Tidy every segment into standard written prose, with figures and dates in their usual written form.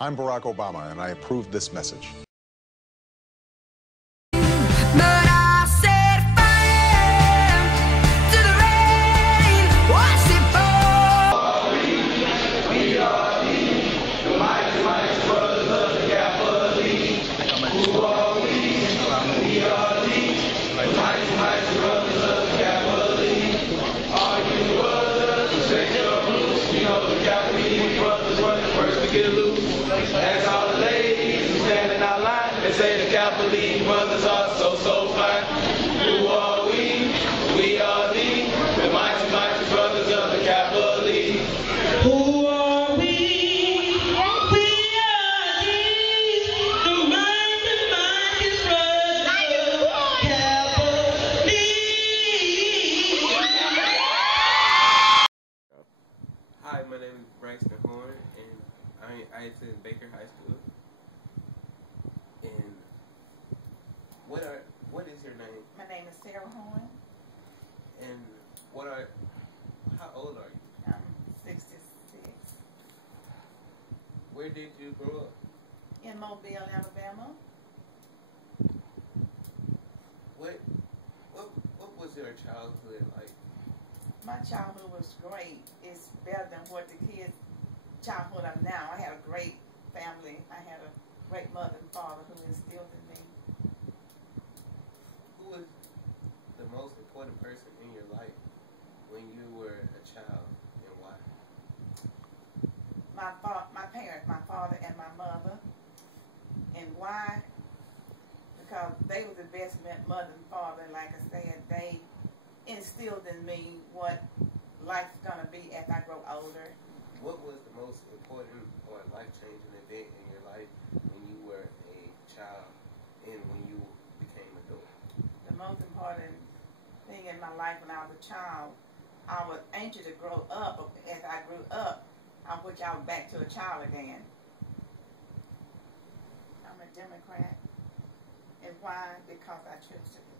I'm Barack Obama, and I approve this message. As all the ladies who stand in our line and say the Catholic brothers are so fine. Who are we? We are the mighty brothers of the Catholic. Who are we? We are the mighty brothers of the Catholic. Hi, my name is Braxton, and I attend Baker High School. And what is your name? My name is Sarah Horne. And how old are you? I'm 66. Where did you grow up? In Mobile, Alabama. What was your childhood like? My childhood was great. It's better than what the kids' childhood are now. I had a great family. I had a great mother and father who instilled in me. Who was the most important person in your life when you were a child, and why? My parents, my father and my mother. And why? Because they were the best mother and father. Like I said, they instilled in me what life's gonna be as I grow older. What was the most important or life-changing event in your life when you were a child and when you became adult? The most important thing in my life when I was a child, I was anxious to grow up. As I grew up, I wish I was back to a child again. I'm a Democrat. And why? Because I chose to be.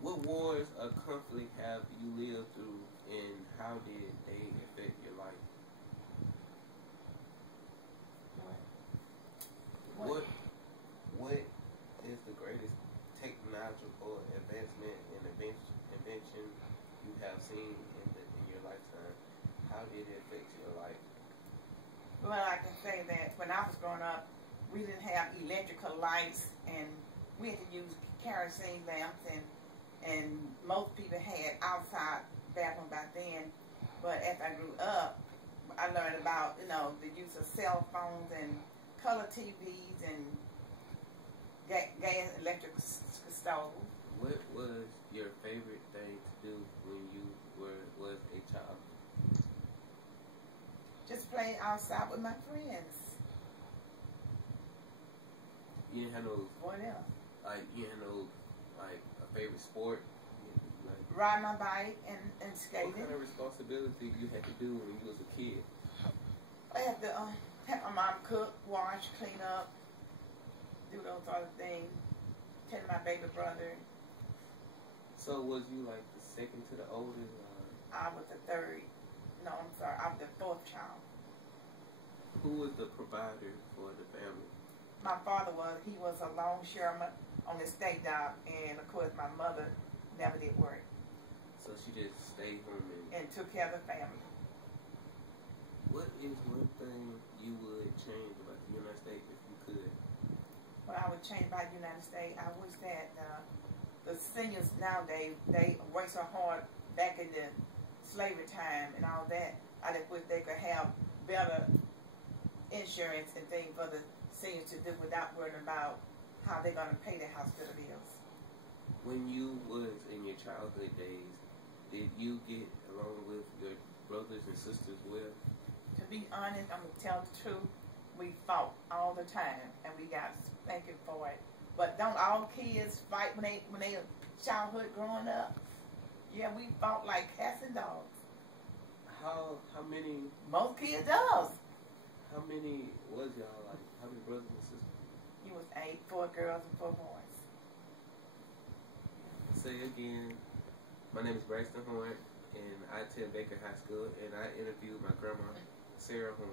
What wars or conflict have you lived through, and how did they affect your life? What is the greatest technological advancement and invention you have seen in your lifetime? How did it affect your life? Well, I can say that when I was growing up, we didn't have electrical lights, and we had to use kerosene lamps, and most people had outside bathroom back then. But as I grew up, I learned about, the use of cell phones and color TVs and gas electric stove. What was your favorite thing to do when you was a child? Just play outside with my friends. You didn't have no. What else? You didn't have no a favorite sport. Ride my bike and skating. What kind of responsibility you had to do when you was a kid? I had to help my mom cook, wash, clean up, do those other things. Tend to my baby brother. So was you like the second to the oldest? I was the third. No, I'm sorry. I was the fourth child. Who was the provider for the family? My father was. He was a longshoreman on the state job, and of course my mother never did work. So she just stayed home and took care of the family. What is one thing you would change about the United States if you could? What I would change about the United States, I wish that the seniors nowadays, they work so hard back in the slavery time and all that. I just wish they could have better insurance and things for the seniors to do without worrying about how they're going to pay their hospital bills. When you was in your childhood days, did you get along with your brothers and sisters well? To be honest, I'm going to tell the truth. We fought all the time, and we got spanking for it. But don't all kids fight when they childhood growing up? Yeah, we fought like cats and dogs. How many? Most kids does. How many was y'all like? How many brothers and sisters? He was 8, 4 girls and 4 boys. Say again. My name is Braxton Horne, and I attend Baker High School, and I interviewed my grandma. Sarah Horne.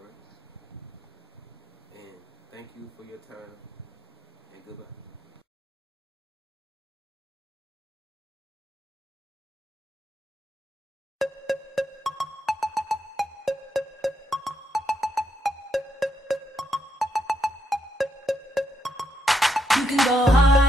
And thank you for your time, and goodbye. You can go hard.